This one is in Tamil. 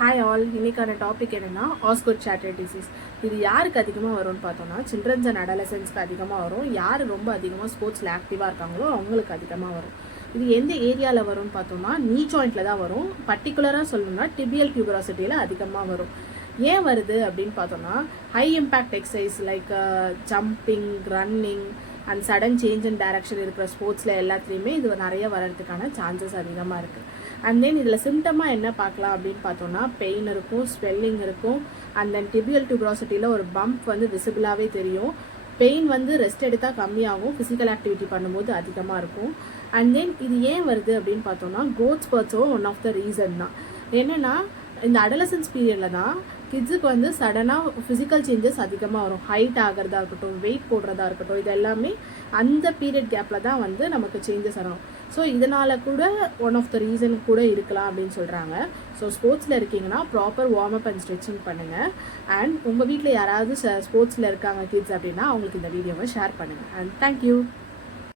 ஹாய் ஆல், இன்னைக்கான டாபிக் என்னென்னா ஆஸ்கோட் சாட்டர் டிசீஸ். இது யாருக்கு அதிகமாக வரும்னு பார்த்தோம்னா சில்ட்ரன்ஸ் அண்ட் அடலசன்ஸ்க்கு அதிகமாக வரும். யார் ரொம்ப அதிகமாக ஸ்போர்ட்ஸில் ஆக்டிவாக இருக்காங்களோ அவங்களுக்கு அதிகமாக வரும். இது எந்த ஏரியாவில் வரும்னு பார்த்தோம்னா நீ ஜாயிண்டில் தான் வரும். பர்டிகுலராக சொல்லணும்னா டிபியல் டியூபரோசிட்டியில் அதிகமாக வரும். ஏன் வருது அப்படின்னு பார்த்தோம்னா high impact exercise like jumping, running and sudden change and direction இருக்கிற ஸ்போர்ட்ஸில் எல்லாத்துலேயுமே இது நிறைய வர்றதுக்கான சான்சஸ் அதிகமாக இருக்குது. அண்ட் தென் இதில் சிம்டமாக என்ன பார்க்கலாம் அப்படின்னு பார்த்தோம்னா பெயின் இருக்கும், ஸ்வெல்லிங் இருக்கும், அண்ட் தென் டிபியல் டியூபரோசிட்டியில் ஒரு பம்ப் விசிபிளாகவே தெரியும். பெயின் ரெஸ்ட் எடுத்தால் கம்மியாகும், ஃபிசிக்கல் ஆக்டிவிட்டி பண்ணும்போது அதிகமாக இருக்கும். அண்ட் தென் இது ஏன் வருது அப்படின்னு பார்த்தோம்னா growth spurts one of the reason தான். என்னென்னா இந்த அடலசன்ஸ் பீரியடில் தான் கிட்ஸுக்கு சடனாக ஃபிசிக்கல் சேஞ்சஸ் அதிகமாக வரும். ஹைட் ஆகிறதா இருக்கட்டும், வெயிட் போடுறதா இருக்கட்டும், இது எல்லாமே அந்த பீரியட் கேப்பில் தான் நமக்கு சேஞ்சஸ் வரும். ஸோ இதனால் கூட ஒன் ஆஃப் த ரீசன் கூட இருக்கலாம் அப்படின்னு சொல்கிறாங்க. ஸோ ஸ்போர்ட்ஸில் இருக்கீங்கன்னா proper warm up and stretching பண்ணுங்கள். அண்ட் உங்கள் வீட்டில் யாராவது ஸ்போர்ட்ஸில் இருக்காங்க கிட்ஸ் அப்படின்னா அவங்களுக்கு இந்த வீடியோவை ஷேர் பண்ணுங்கள். And thank you.